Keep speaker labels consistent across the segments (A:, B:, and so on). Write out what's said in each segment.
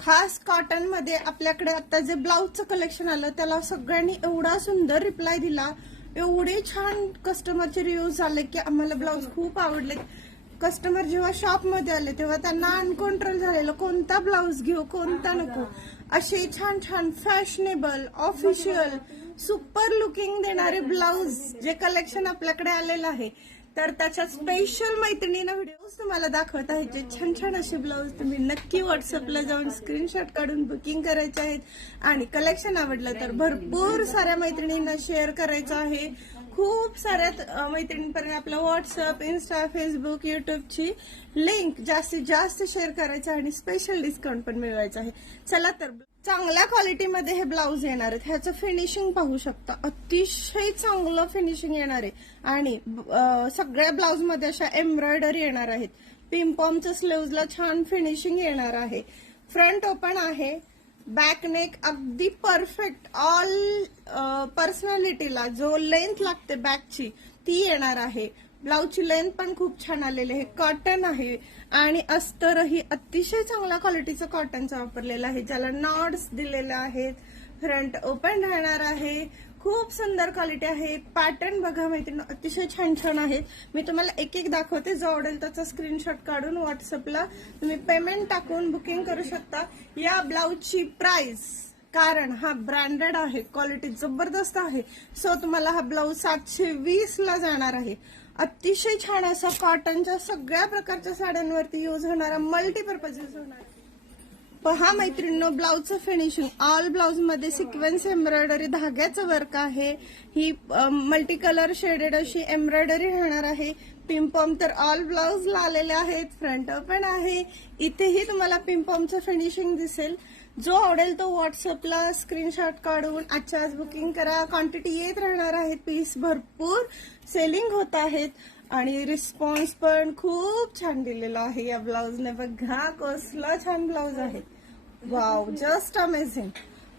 A: खास कॉटनमध्ये आपल्याकडे आता जे ब्लाऊजचं कलेक्शन आलं त्याला सगळ्यांनी एवढा सुंदर रिप्लाय दिला. एवढे छान कस्टमरचे रिव्ह्यूज आले की आम्हाला ब्लाऊज खूप आवडले. कस्टमर जेव्हा शॉपमध्ये आले तेव्हा त्यांना अनकंट्रोल झालेलं कोणता ब्लाऊज घेऊ कोणता नको? असे छान छान फॅशनेबल ऑफिशियल सुपर लुकिंग देणारे ब्लाऊज जे कलेक्शन आपल्याकडे आलेलं आहे. तर त्याच्या स्पेशल मैत्रिणीनं व्हिडिओज तुम्हाला दाखवत आहे. जे छान छान असे ब्लाऊज तुम्ही नक्की व्हॉट्सअपला जाऊन स्क्रीनशॉट काढून बुकिंग करायचे आहेत. आणि कलेक्शन आवडलं तर भरपूर साऱ्या मैत्रिणींना शेअर करायचं आहे. खूप साऱ्या मैत्रिणींपर्यंत आपलं व्हॉट्सअप इन्स्टा फेसबुक युट्यूबची लिंक जास्तीत जास्त शेअर करायचं आणि स्पेशल डिस्काउंट पण मिळवायचं आहे. चला तर चांगल्या क्वालिटीमध्ये हे ब्लाऊज येणार आहेत. ह्याचं फिनिशिंग पाहू शकता. अतिशय चांगलं फिनिशिंग येणार आहे. आणि सगळ्या ब्लाऊजमध्ये अशा एम्ब्रॉयडरी येणार आहेत. पिंपॉमच्या स्लीव्हजला छान फिनिशिंग येणार आहे. फ्रंट ओपन आहे. बॅक नेक अगदी परफेक्ट ऑल पर्सनॅलिटीला जो लेंथ लागते बॅकची ती येणार आहे. ब्लाऊजची लेंथ पण खूप छान आलेली आहे. कॉटन आहे. आणि अस्तरही अतिशय चांगल्या क्वालिटीचं कॉटनचं वापरलेलं आहे. ज्याला नॉट्स दिलेले आहेत. फ्रंट ओपन राहणार आहे. खूप सुंदर क्वालिटी आहे. पॅटर्न बघा मैत्रिणी अतिशय छान छान आहेत मी तुम्हाला एक एक दाखवते. जो आवडेल त्याचा स्क्रीनशॉट काढून व्हॉट्सअपला तुम्ही पेमेंट टाकून बुकिंग करू शकता. या ब्लाऊजची प्राइस कारण हा ब्रँडेड आहे. क्वालिटी जबरदस्त आहे. सो तुम्हाला हा ब्लाऊज सातशे वीस ला जाणार आहे. अतिशय छान असा कॉटनच्या सगळ्या प्रकारच्या साड्यांवरती यूज होणारा मल्टीपर्पज यूज होणार. पहा मैत्रिणीनो ब्लाऊजचं फिनिशिंग ऑल ब्लाऊजमध्ये सिक्वेन्स एम्ब्रॉयडरी धाग्याचं वर्क आहे. ही मल्टी कलर शेडेड अशी एम्ब्रॉयडरी राहणार आहे. पिंपॉम तर ऑल ब्लाऊज आलेले आहेत फ्रंट ओपन आहे. इथेही तुम्हाला पिंपॉमचं फिनिशिंग दिसेल. जो आवडेल तो व्हॉट्सअपला स्क्रीनशॉट काढून आजच्या आज बुकिंग करा. क्वांटिटी येत राहणार आहेत पीस भरपूर. सेलिंग होत आहेत. आणि रिस्पॉन्स पण खूप छान दिलेला आहे. या ब्लाऊजने बघा कसला छान ब्लाऊज आहे. Wow just amazing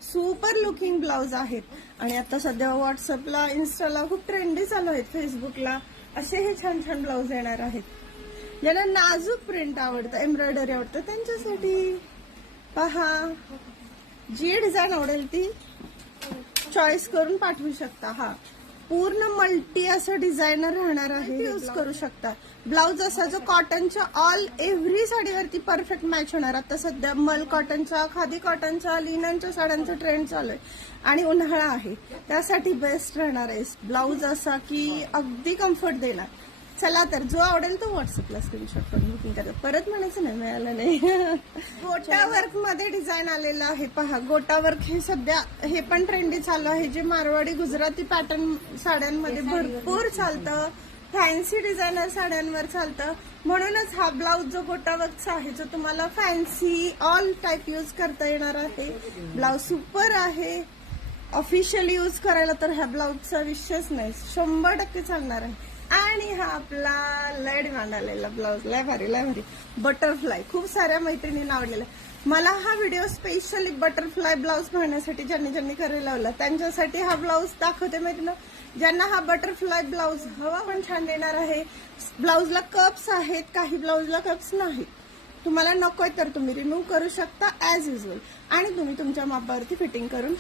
A: super looking blouse आहेत. आणि आता सध्या व्हॉट्सअपला इन्स्टाला खूप ट्रेंडी चालू आहेत. फेसबुकला असे हे छान छान ब्लाऊज येणार आहेत. ज्यांना नाजूक प्रिंट आवडतं एम्ब्रॉयडरी आवडतं त्यांच्यासाठी. पहा. जी डिझाईन आवडेल ती. चॉईस करून पाठवू शकता हा. पूर्ण मल्टी असं डिझायनर राहणार आहे यूज करू शकता. ब्लाऊज असा जो कॉटनच्या ऑल एव्हरी साडीवरती परफेक्ट मॅच होणार. आता सध्या मल कॉटनच्या खादी कॉटनच्या लिननच्या साड्यांचा ट्रेंड चालू आहे. आणि उन्हाळा आहे. त्यासाठी बेस्ट राहणार आहे. ब्लाऊज असा की अगदी कम्फर्ट देणार. चला तर जो आवडेल तो व्हॉट्सअपला स्क्रीनशॉट करून बुकिंग करा. परत म्हणायचं नाही मिळालं नाही. गोटा वर्कमध्ये डिझाईन आलेलं आहे पहा. गोटा वर्क हे सध्या हे पण ट्रेंडी चालू आहे. जे मारवाडी गुजराती पॅटर्न साड्यांमध्ये भरपूर चालतं. फॅन्सी डिझायनर साड्यांवर चालतं. म्हणूनच हा ब्लाऊज जो गोटा वर्कचा आहे जो तुम्हाला फॅन्सी ऑल टाईप यूज करता येणार आहे. ब्लाऊज सुपर आहे. ऑफिशियल यूज करायला तर ह्या ब्लाऊजचा विषयच नाही. शंभर टक्के चालणार आहे. आणि हा आपला लय डिमांड आलेला ब्लाऊज लय भारी लय भारी. बटरफ्लाय खूप साऱ्या मैत्रिणींना आवडलेला. मला हा व्हिडिओ स्पेशली बटरफ्लाय ब्लाऊज पाहण्यासाठी ज्यांनी ज्यांनी करायला लावला त्यांच्यासाठी हा ब्लाऊज दाखवते मैत्रिणी ज्यांना हा बटरफ्लाय ब्लाऊज हवा पण छान देणार आहे ब्लाऊजला कप्स आहेत काही ब्लाऊजला कप्स नाहीत तुम्हाला नकोय तर तुम्ही रिमूव्ह करू शकता ऍज युजल आणि तुम्ही तुमच्या मापावरती फिटिंग करून